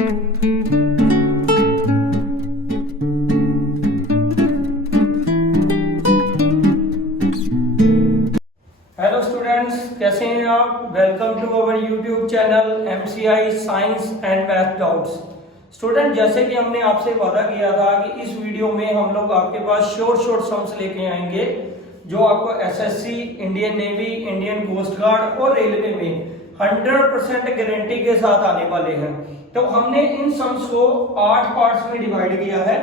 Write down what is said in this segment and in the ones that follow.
Hello students, कैसे हैं आप। Welcome to our YouTube channel MCI science and math doubts. Student, जैसे कि हमने आपसे वादा किया था कि इस वीडियो में हम लोग आपके पास शॉर्ट सम्स लेके आएंगे जो आपको SSC, Indian Navy, Indian Coast Guard और रेलवे में 100% गारंटी के साथ आने वाले हैं। तो हमने इन सम्स को 8 पार्ट्स में डिवाइड किया है।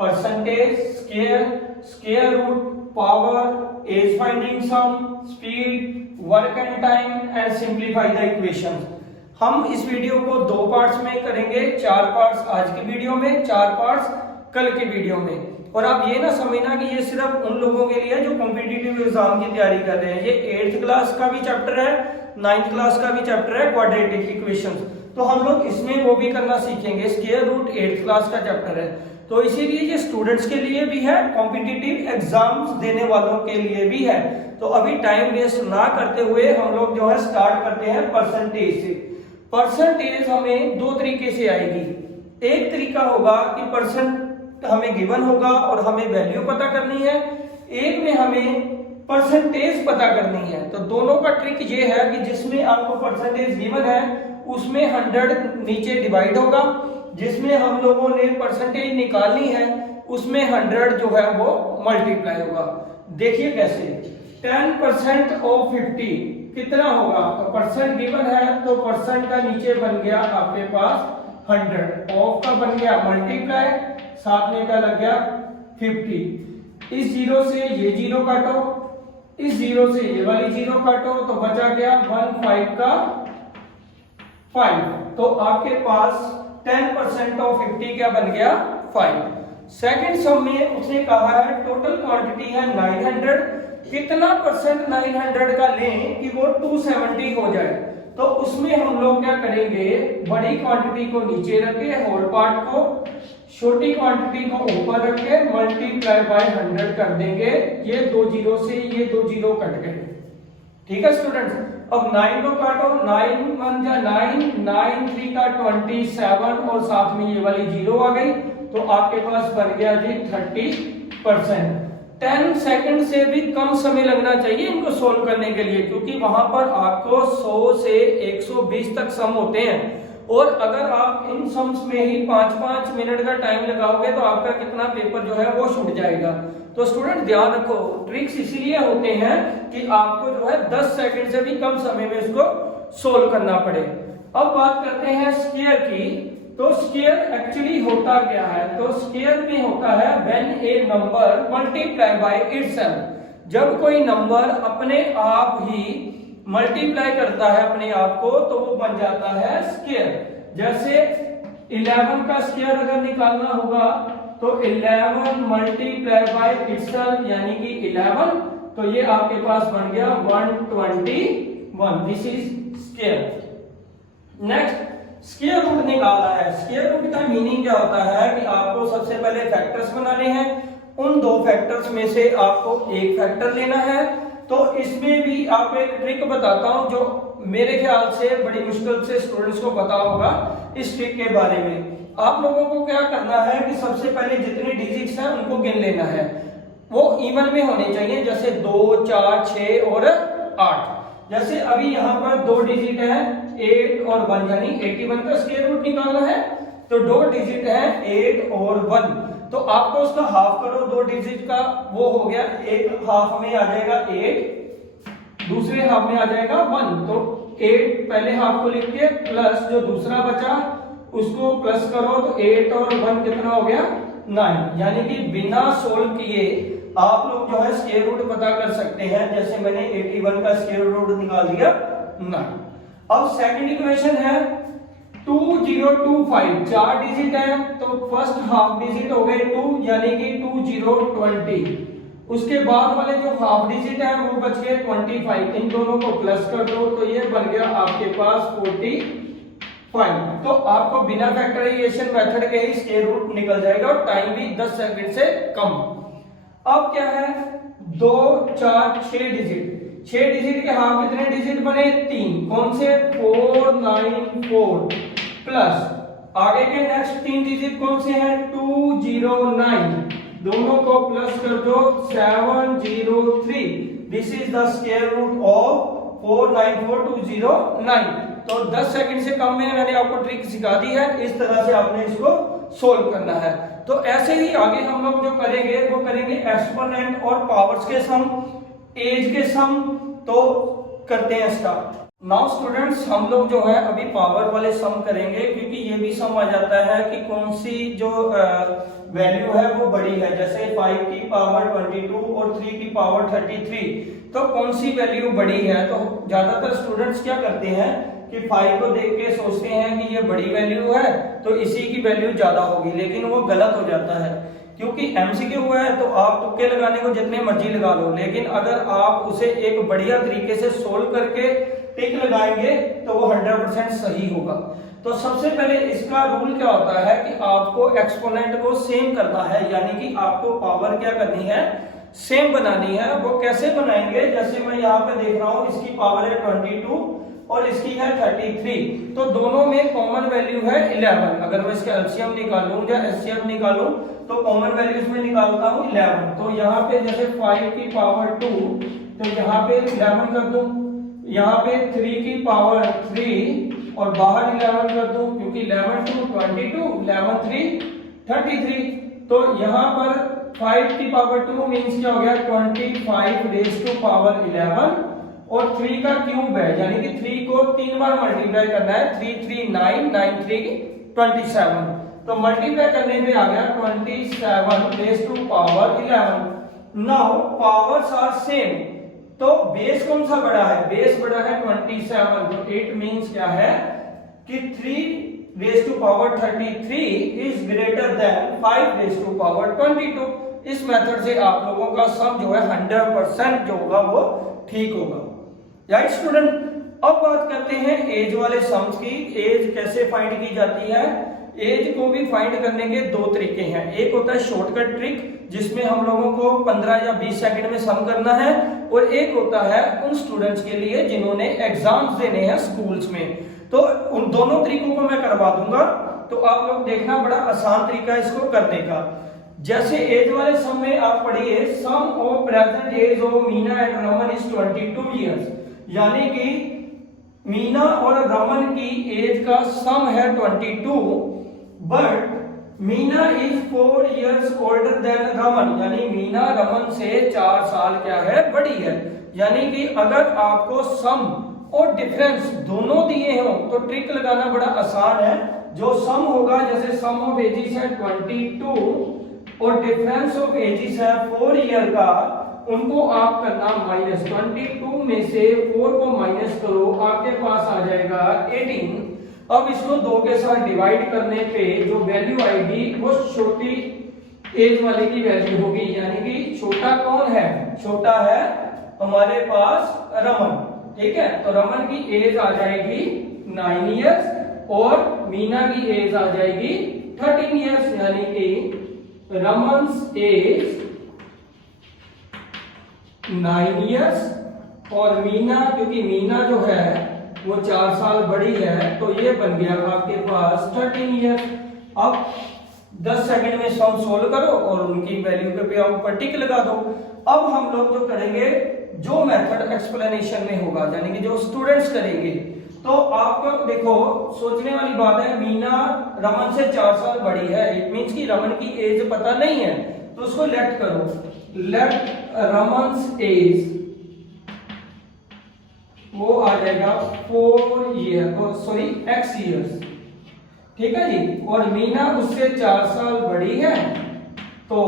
Percentage, square, square root, power, age finding sum, speed, work and time and simplify the equations. हम इस वीडियो को 2 पार्ट्स में करेंगे। 4 पार्ट्स आज की वीडियो में, 4 पार्ट्स कल की वीडियो में। और आप ये ना समझना कि ये सिर्फ उन लोगों के लिए जो कॉम्पिटिटिव एग्जाम की तैयारी कर रहे हैं। ये 8th क्लास का भी चैप्टर है, 9th क्लास का भी चैप्टर है, क्वाड्रेटिक इक्वेशंस। तो हम लोग इसमें वो भी करना सीखेंगे। स्क्वायर रूट 8th क्लास का चैप्टर है, तो इसीलिए ये स्टूडेंट्स के लिए भी है, कॉम्पिटिटिव एग्जाम्स देने वालों के लिए भी है। तो अभी टाइम वेस्ट ना करते हुए हम लोग जो है स्टार्ट करते हैं परसेंटेज से। परसेंटेज हमें 2 तरीके से आएगी। एक तरीका होगा कि परसेंट हमें गिवन होगा और हमें वैल्यू पता करनी है, एक में हमें परसेंटेज पता करनी है। तो दोनों का ट्रिक ये है कि जिसमें आपको परसेंटेज गिवन है उसमें 100 नीचे डिवाइड होगा, जिसमें हम लोगों ने परसेंटेज निकालनी है उसमें 100 जो है वो मल्टीप्लाई होगा। देखिए कैसे। 10% ऑफ 50 कितना होगा। तो परसेंट गिवन है तो परसेंट का नीचे बन गया आपके पास 100, ऑफ का बन गया मल्टीप्लाई, साथ में का लग गया 50। इस जीरो से ये जीरो काटो, इस जीरो से ये वाली जीरो काटो, तो बचा गया 15 का 5। तो आपके पास 10% ऑफ 50 क्या बन गया 5। सेकंड सम में उसने कहा है टोटल क्वांटिटी है 900, कितना परसेंट 900 का लें कि वो 270 हो जाए। तो उसमें हम लोग क्या करेंगे, बड़ी क्वांटिटी को नीचे रखे, होल पार्ट को, छोटी क्वांटिटी को ऊपर रख के मल्टीप्लाई बाय 100 कर देंगे। ये 2 जीरो से ये 2 जीरो कट गए। ठीक है स्टूडेंट्स। अब 9 को काटो, 9 1 जा 9, 9 3 का 27 और साथ में ये वाली जीरो आ गई, तो आपके पास बन गया जी 30%। 10 सेकंड से भी कम समय लगना चाहिए इनको सोल्व करने के लिए, क्योंकि वहां पर आपको 100 से 120 तक सम होते हैं। और अगर आप इन सम्स में ही 5-5 मिनट का टाइम लगाओगे तो आपका कितना पेपर जो है वो छूट जाएगा। तो स्टूडेंट ध्यान रखो, ट्रिक्स इसीलिए होते हैं कि आपको जो है 10 सेकंड से भी कम समय में इसको सोल्व करना पड़े। अब बात करते हैं स्क्वायर की। तो स्क्वायर एक्चुअली होता क्या है। तो स्क्वायर में होता है when A number multiply by itself. जब कोई नंबर अपने आप ही मल्टीप्लाई करता है अपने आप को तो वो बन जाता है स्क्वायर। जैसे 11 का स्क्वायर अगर निकालना होगा तो 11 मल्टीप्लाई बाय इटसेल्फ यानी कि 11, तो ये आपके पास बन गया 121। This is square. Next square root निकालना है। स्क्वायर रूट का मीनिंग क्या होता है कि आपको सबसे पहले फैक्टर्स बनाने हैं। उन 2 फैक्टर्स में से आपको एक फैक्टर लेना है। तो इसमें भी आपको एक ट्रिक बताता हूं जो मेरे ख्याल से बड़ी मुश्किल से स्टूडेंट्स को पता होगा। इस ट्रिक के बारे में आप लोगों को क्या करना है कि सबसे पहले जितने डिजिट्स हैं उनको गिन लेना है। वो इवन में होने चाहिए, जैसे 2, 4, 6 और 8। जैसे अभी यहाँ पर 2 डिजिट है 8 और 1, यानी 81 का स्क्वायर रूट निकालना है। तो 2 डिजिट है 8 और 1, तो आपको उसका हाफ करो 2 डिजिट का, वो हो गया, एक हाफ में आ जाएगा 8, दूसरे हाफ में आ जाएगा 1। तो 8 पहले हाफ को लिख के प्लस जो दूसरा बचा उसको प्लस करो, तो 8 और 1 कितना हो गया 9। यानी कि बिना सोल्व किए आप लोग जो है स्क्वायर रूट पता कर सकते हैं। जैसे मैंने 81 का स्क्वायर रूट निकाल दिया 9। अब सेकंड इक्वेशन है 2025, 4 डिजिट है तो फर्स्ट हाफ डिजिट हो गए 2, यानी कि 2020। उसके बाद वाले जो हाफ डिजिट है वो बच गए 25। इन दोनों को प्लस कर दो तो ये बन गया आपके पास 45। तो आपको बिना फैक्टराइजेशन मेथड के ही स्क्वायर रूट निकल जाएगा और टाइम भी 10 सेकंड से कम। अब क्या है 2, 4, 6 डिजिट। 6 डिजिट के हाफ कितने डिजिट बने 3। कौन से 494 प्लस आगे के नेक्स्ट 3 डिजिट कौन से हैं? 209, दोनों को प्लस कर दो 703। This is the square root of 494209। तो 10 सेकंड से कम में मैंने आपको ट्रिक सिखा दी है, इस तरह से आपने इसको सोल्व करना है। तो ऐसे ही आगे हम लोग जो करेंगे वो करेंगे एक्सपोनेंट और पावर्स के सम, एज के सम। तो करते हैं स्टार्ट। नाउ स्टूडेंट्स, हम लोग जो है अभी पावर वाले सम करेंगे, क्योंकि ये भी सम आ जाता है कि कौन सी जो वैल्यू है वो बड़ी है। जैसे 5 की पावर 22 और 3 की पावर 33, तो कौन सी वैल्यू बड़ी है। तो ज्यादातर स्टूडेंट्स क्या करते हैं कि 5 को देख के सोचते हैं कि ये बड़ी वैल्यू है तो इसी की वैल्यू ज्यादा होगी, लेकिन वो गलत हो जाता है। क्योंकि एमसीक्यू हुआ है तो आप तुक्के लगाने को जितने मर्जी लगा लो, लेकिन अगर आप उसे एक बढ़िया तरीके से सोल्व करके टिक लगाएंगे तो वो 100% सही होगा। तो सबसे पहले इसका रूल क्या होता है कि आपको एक्सपोनेंट को सेम करना है, यानी कि आपको पावर क्या करनी है, सेम बनानी है। वो कैसे बनाएंगे? जैसे मैं यहाँ पे देख रहा हूँ, इसकी पावर है 22 और इसकी है 33, तो दोनों में कॉमन वैल्यू है 11। अगर मैं इसका एलसीएम निकालूं या एचसीएफ निकालूं तो कॉमन वैल्यू इसमें निकालता हूं 11। तो यहाँ पे जैसे 5 की पावर 2, तो यहाँ पे 11 कर दूं, यहाँ पे 3 की पावर 3 और बाहर 11 कर दूं, क्योंकि 11 2 22, 11 3 33। तो यहाँ पर 5 की पावर 2 मीन्स क्या हो गया, 25 रेज़ टू पावर 11 और 3 का क्यूब है, यानी कि 3 को 3 बार मल्टीप्लाई करना है। 3 3 9, 9 3 27। तो मल्टीप्लाई करने पे आ गया 27 raise to power 11। Now powers are same, तो बेस कौन सा बड़ा है? बेस बड़ा है 27, तो इट मींस क्या है कि 3 raise to power 33 is greater than 5 raise to power 22। इस मेथड से आप लोगों का सम जो है 100% जो होगा वो ठीक होगा। राइट स्टूडेंट, अब बात करते हैं एज वाले सम्स की। एज कैसे फाइंड की जाती है? एज को भी फाइंड करने के दो तरीके हैं। एक होता है शॉर्टकट ट्रिक, जिसमें हम लोगों को 15 या 20 सेकंड में सम करना है, और एक होता है उन स्टूडेंट्स के लिए जिन्होंने एग्जाम्स देने हैं स्कूल्स में। तो उन दोनों तरीकों को मैं करवा दूंगा, तो आप लोग देखना, बड़ा आसान तरीका इसको करने का। जैसे एज वाले सम में आप पढ़िए, sum of present age of Meena and Raman is 22 years, यानी कि मीना और रमन की एज का सम है 22, but Meena is 4 years older than Raman, यानी मीना रमन से 4 साल क्या है, बड़ी है। यानी कि अगर आपको सम और डिफरेंस दोनों दिए हो तो ट्रिक लगाना बड़ा आसान है। जो सम होगा, जैसे सम ऑफ एजेस है 22 और डिफरेंस ऑफ एजेस है 4 ईयर का, उनको आप करना माइनस। 22 में से 4 को माइनस करो, आपके पास आ जाएगा 18। अब इसको 2 के साथ डिवाइड करने पे जो वैल्यू आएगी वो छोटी एज वाले की वैल्यू होगी, यानी कि छोटा कौन है? छोटा है हमारे पास रमन, ठीक है। तो रमन की एज आ जाएगी 9 इयर्स और मीना की एज आ जाएगी 13 इयर्स, यानी कि रमन्स एज 9 इयर्स और मीना, क्योंकि मीना जो है वो 4 साल बड़ी है, तो ये बन गया आपके पास 13 इयर्स। अब 10 सेकंड में सम सोल्व करो और उनकी वैल्यू पे आप टिक लगा दो। अब हम लोग जो करेंगे, जो मेथड एक्सप्लेनेशन में होगा, यानी कि जो स्टूडेंट्स करेंगे, तो आपको देखो सोचने वाली बात है, मीना रमन से 4 साल बड़ी है, इट मींस कि रमन की एज पता नहीं है, तो उसको लेट करो। लेट रमन्स एज, वो आ जाएगा 4 ईयर, सॉरी x ईयर्स, ठीक है जी। और मीना उससे 4 साल बड़ी है, तो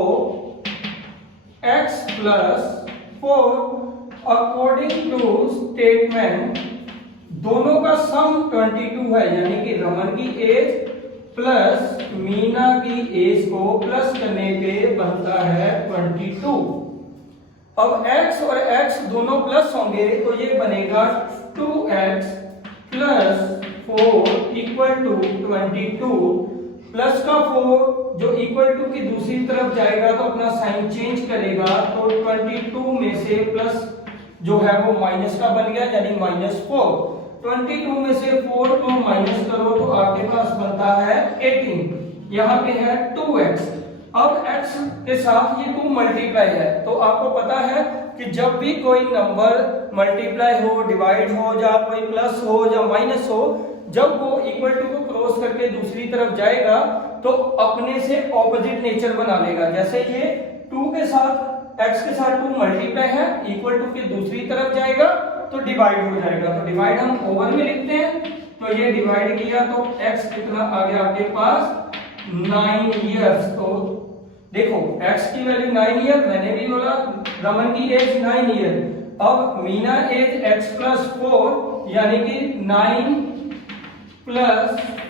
x plus 4 according to statement दोनों का सम 22 है, यानी कि रमन की एज प्लस मीना की एज को प्लस करने पे बनता है 22। अब x और x दोनों प्लस होंगे, तो ये बनेगा 2x plus 4 equal to 22। Plus का 4 जो इक्वल टू की दूसरी तरफ जाएगा तो अपना साइन चेंज करेगा, तो 22 में से प्लस जो है वो माइनस का बन गया, यानी -4। 22 में से 4 को माइनस करो तो आपके पास बनता है 18। यहाँ पे है 2x। अब x के साथ ये 2 मल्टीप्लाई है, तो आपको पता है कि जब भी कोई नंबर मल्टीप्लाई हो, डिवाइड हो, या कोई प्लस हो या माइनस हो, जब वो इक्वल टू को क्रॉस करके दूसरी तरफ जाएगा तो अपने से ऑपोजिट नेचर बना लेगा। जैसे ये 2 के साथ x के साथ 2 मल्टीप्लाई है, इक्वल टू के दूसरी तरफ जाएगा तो डिवाइड हो जाएगा। तो डिवाइड हम ओवर में लिखते हैं, तो ये डिवाइड किया तो x कितना आ गया आपके पास 9 इयर्स। तो देखो x की वैल्यू 9 ईयर, मैंने भी बोला रमन की एज 9 ईयर। अब मीना एज x प्लस 4 यानी कि 9 प्लस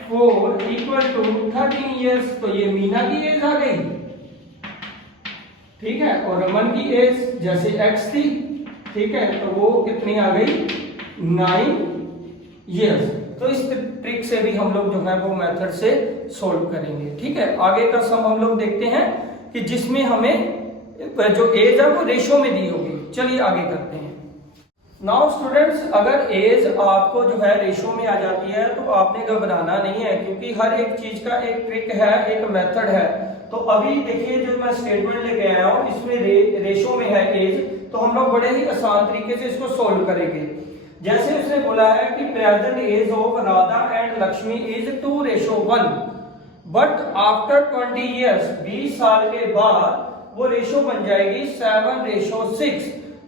4 इक्वल टू 13 इयर्स। तो ये मीना की एज आ गई, ठीक है। और रमन की एज जैसे x थी, ठीक है, तो वो कितनी आ गई 9 इयर्स। तो इस ट्रिक से भी हम लोग जो है वो मेथड से सोल्व करेंगे, ठीक है। आगे का सम हम लोग देखते हैं कि जिसमें हमें जो एज है वो रेशो में दी होगी। चलिए आगे करते हैं। नाउ स्टूडेंट्स, अगर एज आपको जो है रेशो में आ जाती है तो आपने घबराना नहीं है, क्योंकि हर एक चीज का एक ट्रिक है, एक मेथड है। तो अभी देखिए जो मैं स्टेटमेंट लेके आया हूं इसमें रेशो में है एज, तो हम लोग बड़े ही आसान तरीके से इसको सोल्व करेंगे। जैसे उसने बोला है कि present age of Radha and Lakshmi is 2:1, but after 20 years 20 साल के बाद वो रेशो बन जाएगी 7:6।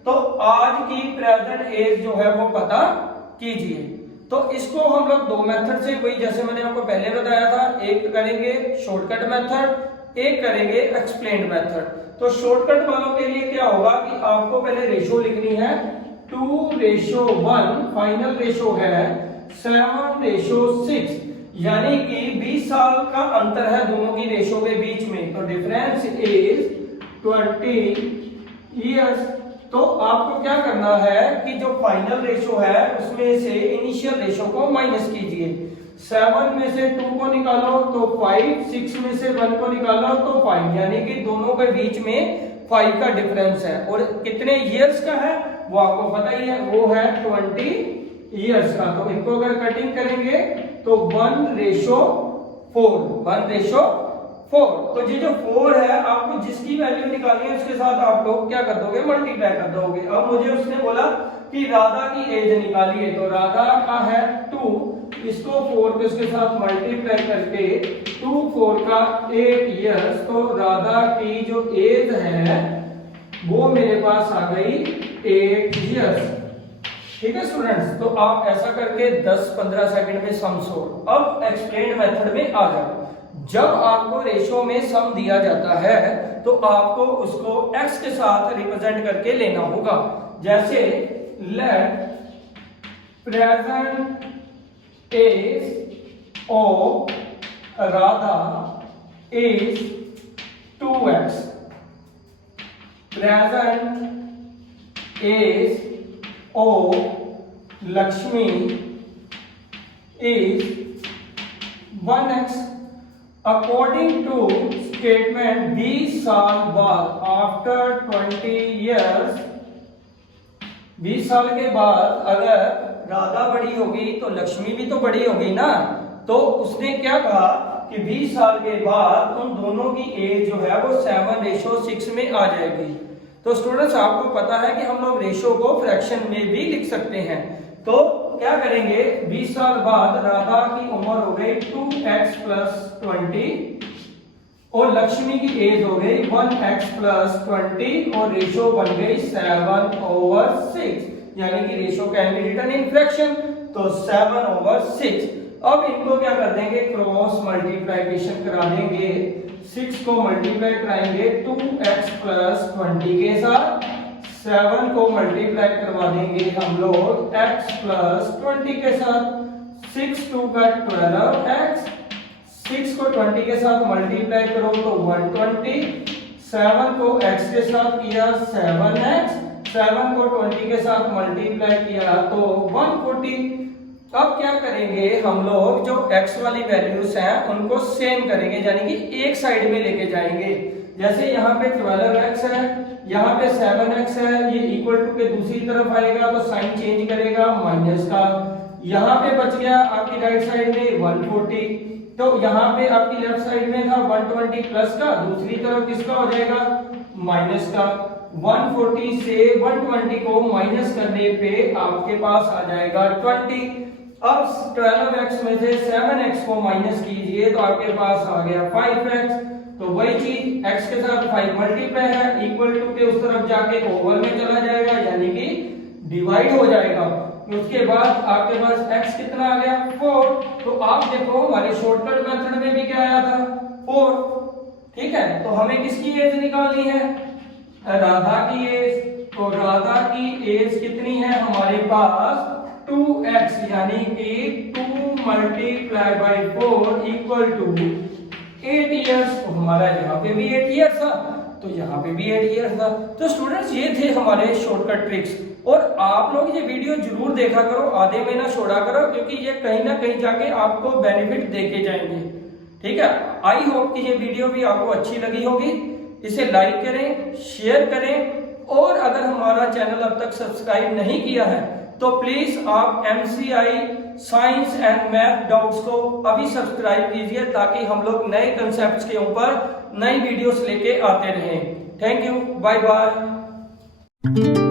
तो आज की प्रेजेंट एज जो है वो पता कीजिए। तो इसको हम लोग 2 मेथड से, वही जैसे मैंने आपको पहले बताया था, एक करेंगे शॉर्टकट मेथड, एक करेंगे एक्सप्लेन्ड मेथड। तो शॉर्टकट वालों के लिए क्या होगा कि आपको पहले रेशो लिखनी है 2:1, फाइनल रेशो है 7:6, यानी कि 20 साल का अंतर है दोनों की रेशो के बीच में, तो डिफरेंस इज 20 इयर्स। तो आपको क्या करना है कि जो फाइनल रेशो है उसमें से इनिशियल रेशो को माइनस कीजिए। 7 में से 2 को निकालो तो 5, 6 में से 1 को निकालो तो 5, यानी कि दोनों के बीच में 5 का डिफरेंस है। और कितने इयर्स का है वो आपको पता ही है, वो है 20 इयर्स का। तो इनको अगर कटिंग करेंगे तो 1:4, 1:4। तो ये जो 4 है, आपको जिसकी वैल्यू निकालनी है उसके साथ आप लोग क्या कर दोगे, मल्टीप्लाई कर दोगे। अब मुझे उसने बोला कि राधा की एज निकालिए, तो राधा का है 2, इसको 4 को इसके साथ मल्टीप्लाई करके 2 4 का 8 इयर्स। तो राधा की जो एज है वो मेरे पास आ गई 8 इयर्स, ठीक है स्टूडेंट्स। तो आप ऐसा करके 10-15 सेकंड में सम सोल्व। अब एक्सप्लेन्ड मेथड में आ जाओ। जब आपको रेशो में सम दिया जाता है तो आपको उसको x के साथ रिप्रेजेंट करके लेना होगा। जैसे let present age of Radha is 2x, present age of Lakshmi is 1x। According to statement 20 साल बाद, आफ्टर 20 इयर्स, 20 साल के बाद अगर राधा बड़ी होगी तो लक्ष्मी भी तो बड़ी होगी ना। तो उसने क्या कहा कि 20 साल के बाद उन दोनों की एज जो है वो 7:6 में आ जाएगी। तो स्टूडेंट्स आपको पता है कि हम लोग रेशो को फ्रैक्शन में भी लिख सकते हैं। तो क्या करेंगे, 20 साल बाद राधा की उम्र हो गई 2x + 20 और लक्ष्मी की एज हो गई 1x + 20 और रेशो बन गई 7/6, यानी कि ratio can be written in fraction, तो 7/6। अब इनको क्या कर देंगे, क्रॉस मल्टीप्लिकेशन करा देंगे। 6 को मल्टीप्लाई कराएंगे 2x + 20 के साथ, 7 को मल्टीप्लाई करवा देंगे हम लोग x + 20 के साथ। 6 2 का 12x, 6 को 20 के साथ मल्टीप्लाई करो तो 120, 7 को x के साथ किया 7x, 7 को 20 के साथ मल्टीप्लाई किया तो 140। अब क्या करेंगे हम लोग, जो x वाली वैल्यूज हैं उनको सेम करेंगे, यानी कि एक साइड में लेके जाएंगे। जैसे यहाँ पे 12x है, यहाँ पे 7x है, ये इक्वल टू के दूसरी तरफ आएगा तो साइन चेंज करेगा माइनस का, यहाँ पे बच गया आपकी राइट साइड में 140, तो यहाँ पे आपकी लेफ्ट साइड में था 120 प्लस का, दूसरी तरफ किसका हो जाएगा माइनस का। 140 से 120 को माइनस करने पे आपके पास आ जाएगा 20। अब 12x में से 7x को माइनस कीजिए तो आपके पास आ गया 5x। तो वही चीज x के साथ 5 मल्टीप्लाई है, इक्वल टू के उस तरफ जाके ओवर में चला जाएगा, यानी कि डिवाइड हो जाएगा। उसके बाद आपके पास x कितना आ गया 4। तो आप देखो हमारे शॉर्टकट मेथड में भी क्या आया था 4, ठीक है। तो हमें किसकी एज निकालनी है, राधा की एज। तो राधा की एज कितनी है हमारे पास 2x, यानी कि 2 multiply by 4 equal to 8 years. तो हमारा यहाँ पे भी 8 इयर्स था, तो यहाँ पे भी 8 इयर्स था। तो स्टूडेंट्स ये थे हमारे शॉर्टकट ट्रिक्स, और आप लोग ये वीडियो जरूर देखा करो, आधे में ना छोड़ा करो, क्योंकि ये कहीं ना कहीं जाके आपको बेनिफिट देके जाएंगे, ठीक है। आई होप कि ये वीडियो भी आपको अच्छी लगी होगी। इसे लाइक करें, शेयर करें, और अगर हमारा चैनल अब तक सब्सक्राइब नहीं किया है तो प्लीज आप MCI science and math doubts को अभी सब्सक्राइब कीजिए, ताकि हम लोग नए कंसेप्ट्स के ऊपर नई वीडियोस लेके आते रहें। Thank you, bye bye.